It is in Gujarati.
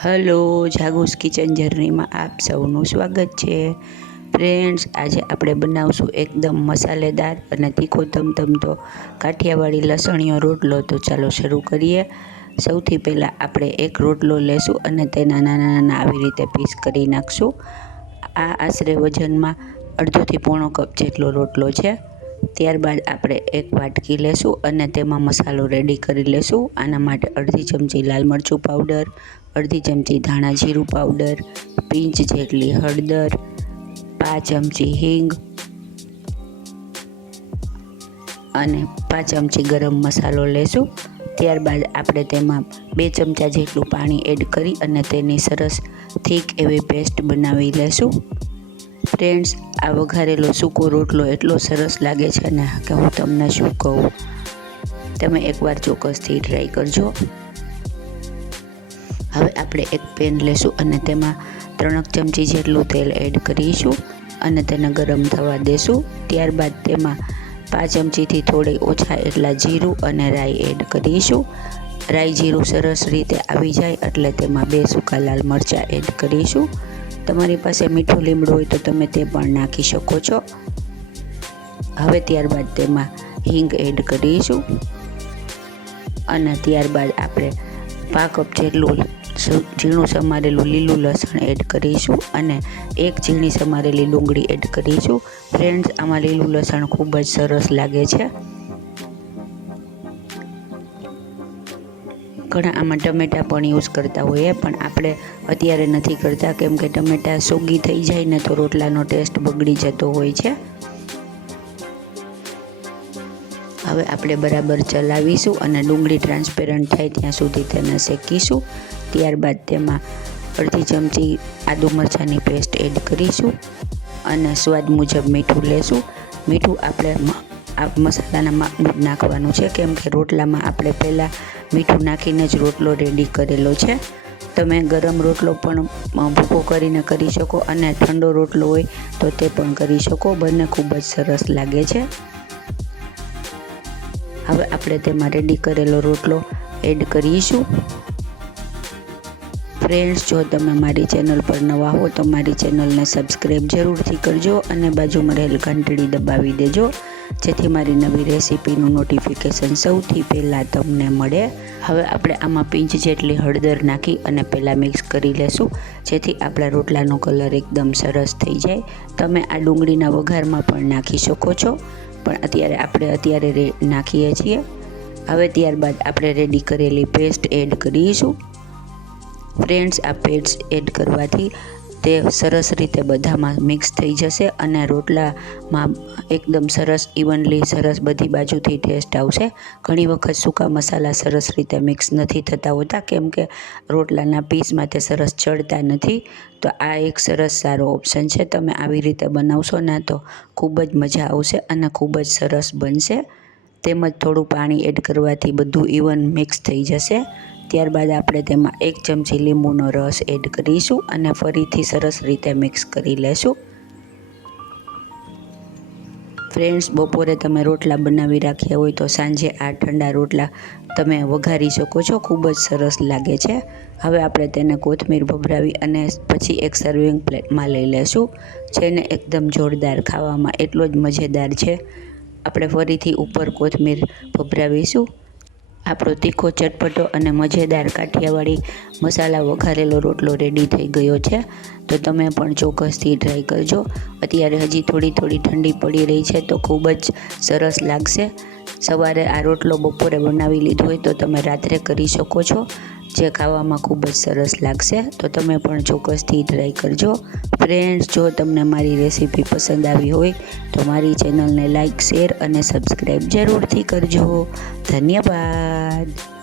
હલો, જાગુસ કિચન જર્નીમાં આપ સૌનું સ્વાગત છે. ફ્રેન્ડ્સ, આજે આપણે બનાવશું એકદમ મસાલેદાર અને તીખો ધમધમતો કાઠિયાવાડી લસણીયો રોટલો. તો ચાલો શરૂ કરીએ. સૌથી પહેલાં આપણે એક રોટલો લેશું અને તેના નાના નાના આવી રીતે પીસ કરી નાખશું. આ આશરે વજનમાં અડધોથી પોણો કપ જેટલો રોટલો છે. ત્યારબાદ આપણે એક વાટકી લેશું અને તેમાં મસાલો રેડી કરી લેશું. આના માટે અડધી ચમચી લાલ મરચું પાવડર, અડધી ચમચી ધાણા જીરું પાવડર, પિંચ જેટલી હળદર, 5 ચમચી હિંગ અને 5 ચમચી ગરમ મસાલો લેશું. ત્યારબાદ આપણે તેમાં 2 ચમચા જેટલું પાણી એડ કરી અને તેની સરસ થીક એવી પેસ્ટ બનાવી લેશું. ફ્રેન્ડ્સ, આ વઘારેલો સૂકો રોટલો એટલો સરસ લાગે છે ને કે હું તમને શું કહું. તમે એકવાર ચોક્કસથી ટ્રાય કરજો. હવે આપણે એક પેન લેશું અને તેમાં 3 ચમચી જેટલું તેલ એડ કરીશું અને તેને ગરમ થવા દેશું. ત્યારબાદ તેમાં 5 ચમચીથી થોડી ઓછા એટલા જીરું અને રાઈ એડ કરીશું. રાઈ જીરું સરસ રીતે આવી જાય એટલે તેમાં 2 સૂકા લાલ મરચાં એડ કરીશું. તમારી પાસે મીઠું લીમડું હોય તો તમે તે પણ નાખી શકો છો. હવે ત્યારબાદ તેમાં હિંગ એડ કરીશું અને ત્યારબાદ આપણે 5 કપ જેટલું ઝીણું સમારેલું લીલું લસણ એડ કરીશું અને 1 ઝીણી સમારેલી ડુંગળી એડ કરીશું. ફ્રેન્ડ્સ, આમાં લીલું લસણ ખૂબ જ સરસ લાગે છે. ઘણા આમાં ટમેટાં પણ યુઝ કરતા હોઈએ, પણ આપણે અત્યારે નથી કરતા કેમ કે ટમેટાં સોગી થઈ જાય ને તો રોટલાનો ટેસ્ટ બગડી જતો હોય છે. હવે આપણે બરાબર ચલાવીશું અને ડુંગળી ટ્રાન્સપેરન્ટ થાય ત્યાં સુધી તેને શેકીશું. ત્યારબાદ તેમાં અડધી ચમચી આદુ મરચાંની પેસ્ટ એડ કરીશું અને સ્વાદ મુજબ મીઠું લેશું. મીઠું આપણે આ મસાલાના માપનું જ નાખવાનું છે કેમ કે રોટલામાં આપણે પહેલાં મીઠું નાખીને જ રોટલો રેડી કરેલો છે. તમે ગરમ રોટલો પણ ભૂકો કરીને કરી શકો અને ઠંડો રોટલો હોય તો તે પણ કરી શકો. બંને ખૂબ જ સરસ લાગે છે. હવે આપણે તેમાં રેડી કરેલો રોટલો એડ કરીશું. ફ્રેન્ડ્સ, જો તમે મારી ચેનલ પર નવા હો તો મારી ચેનલને સબસ્ક્રાઈબ જરૂરથી કરજો અને બાજુમાં રહેલ ઘંટડી દબાવી દેજો જેથી મારી નવી રેસીપીનું નોટિફિકેશન સૌથી પહેલાં તમને મળે. હવે આપણે આમાં પિંચ જેટલી હળદર નાખી અને પહેલાં મિક્સ કરી લેશું જેથી આપણા રોટલાનો કલર એકદમ સરસ થઈ જાય. તમે આ ડુંગળીના વઘારમાં પણ નાખી શકો છો, પણ અત્યારે નાખીએ છીએ. હવે ત્યારબાદ આપણે રેડી કરેલી પેસ્ટ એડ કરીશું. ફ્રેન્ડ્સ, આ પેસ્ટ એડ કરવાથી તે સરસ રીતે બધામાં મિક્સ થઈ જશે અને રોટલામાં એકદમ સરસ ઇવનલી સરસ બધી બાજુથી ટેસ્ટ આવશે. ઘણી વખત સૂકા મસાલા સરસ રીતે મિક્સ નથી થતા હોતા કેમ કે રોટલાના પીસમાં તે સરસ ચડતા નથી. તો આ એક સરસ સારો ઓપ્શન છે. તમે આવી રીતે બનાવશો ને તો ખૂબ જ મજા આવશે અને ખૂબ જ સરસ બનશે. તેમજ થોડું પાણી એડ કરવાથી બધું ઇવન મિક્સ થઈ જશે. ત્યારબાદ આપણે તેમાં 1 ચમચી લીંબુનો રસ એડ કરીશું અને ફરીથી સરસ રીતે મિક્સ કરી લેશું. ફ્રેન્ડ્સ, બપોરે તમે રોટલા બનાવી રાખ્યા હોય તો સાંજે આ ઠંડા રોટલા તમે વઘારી શકો છો. ખૂબ જ સરસ લાગે છે. હવે આપણે તેને કોથમીર ભભરાવી અને પછી એક સર્વિંગ પ્લેટમાં લઈ લેશું જેને એકદમ જોરદાર, ખાવામાં એટલો જ મજેદાર છે. આપણે ફરીથી ઉપર કોથમીર ભભરાવીશું. આપણો તીખો, ચટપટો અને મજેદાર કાઠિયાવાડી મસાલા વઘારેલો રોટલો રેડી થઈ ગયો છે. તો તમે પણ ચોક્કસથી ટ્રાય કરજો. અત્યારે હજી થોડી ઠંડી પડી રહી છે તો ખૂબ જ સરસ લાગશે. સવારે આ રોટલો બપોરે બનાવી લીધો હોય તો તમે રાત્રે કરી શકો છો, જે ખાવામાં ખૂબ જ સરસ લાગશે. તો તમે પણ ચોક્કસથી ટ્રાય કરજો. ફ્રેન્ડ્સ, જો તમને મારી રેસીપી પસંદ આવી હોય તો મારી ચેનલને લાઇક, શેર અને સબસ્ક્રાઈબ જરૂરથી કરજો. ધન્યવાદ.